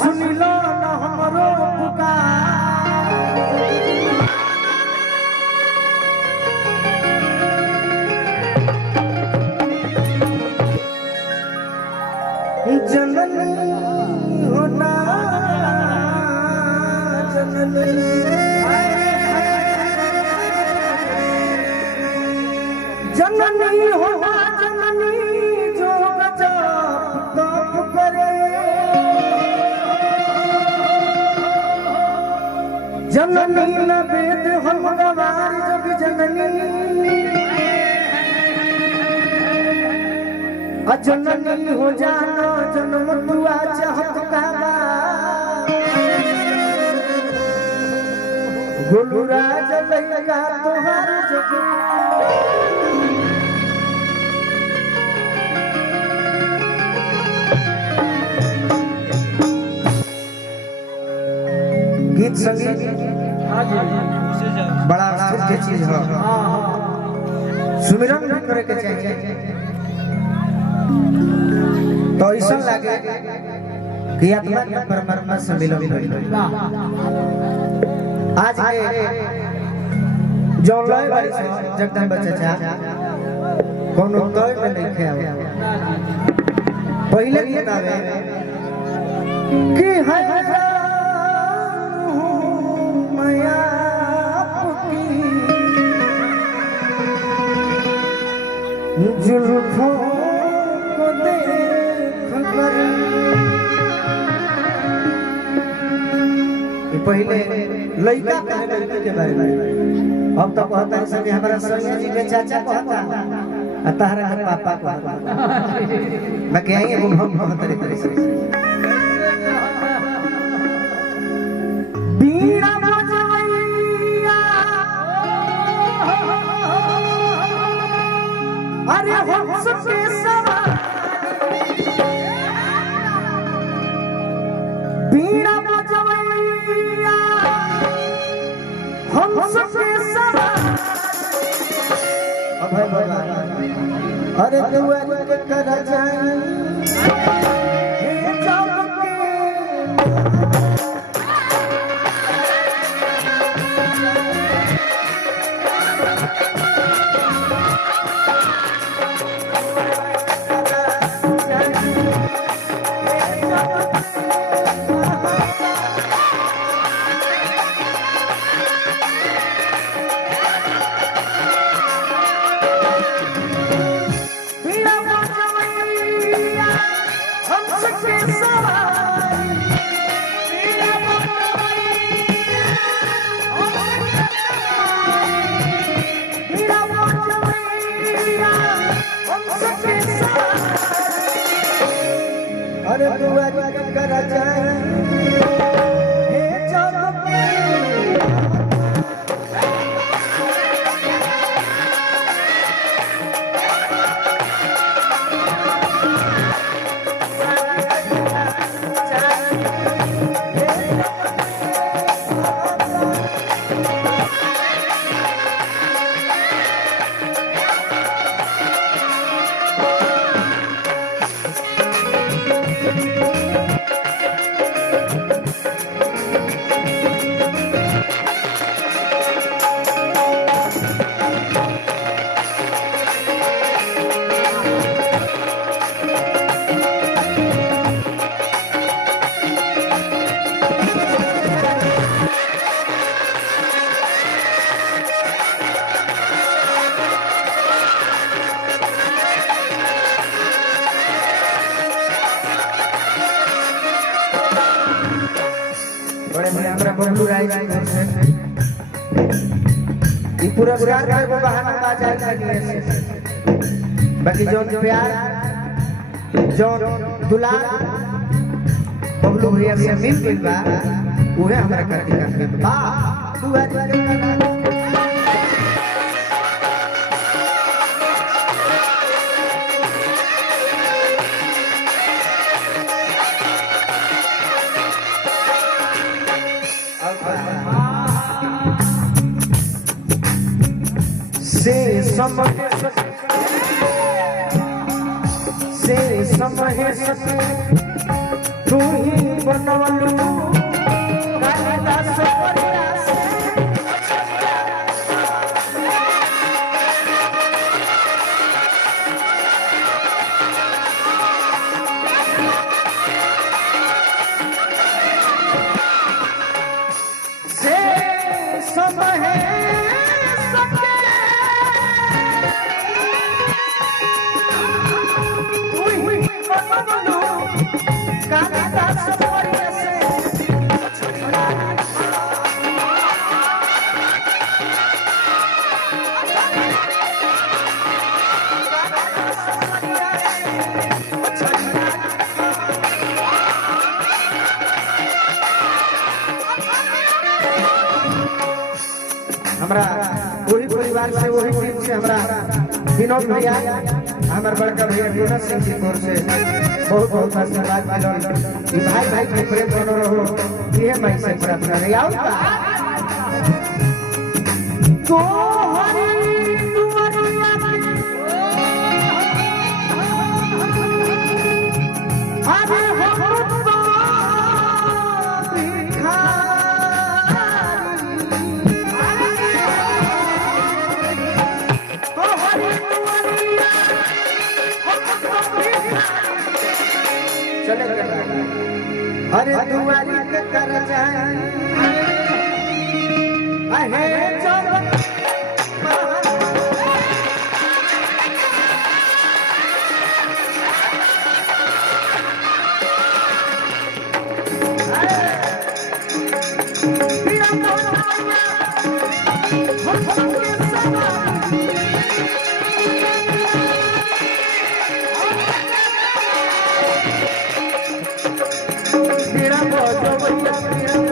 सुनी लो न हमरो पुकार जननी होना जननी जननी होना जननी जो गजब तप करे जननी न वेद हम गवार जब जननी अजननी हो जाना जन्म दुआ चाहत काबा गुलराज लैया तोहार जग गीत संगीत बड़ा अद्भुत की चीज है सुमिरन भी करे के चाहिए तो ऐसा लगे कि आत्मा के परमात्मा से मिलन होइल आज के जो लय बारी से जगदम्बा चाचा कोनो तय में नहीं खे पहले गीत आवे कि है माया पुकी जुल्फों को देख कर पहले लड़का कहने लड़की के बारे में अब तो कहता है सभी हमारा सोनिया जी के चाचा कहता तारा घर पापा कहता मैं कहेंगे वो हम बहुत तरह से बीड़ा बजवैया अरे हंस पे सवार बीड़ा बजवैया हंस पे सवार अभय बाबा अरे दुआर के कर जाई अरे दुआर के कर जाई बड़े में हमरा बबलू राय जी पूरा गुजार कर वो बहाना बाजार का लिए बाकी जो प्यार जो दुलार बबलू भैया से मिल गइल बा उहे हमरा करती करते बा तू से समय तू ही बनवा हमरा वही परिवार से वही टीम से हमरा विनोद भैया हमारे बड़का भैया विनोद सिंह जी की ओर से बहुत बहुत आशीर्वाद मिलल। भाई भाई के प्रेम बनो रहो ये मैं से प्रार्थना है। आओ तो हरी दुआरिया अरे अरे दुआरी के कर जाए अहे चलो मेरा बहुत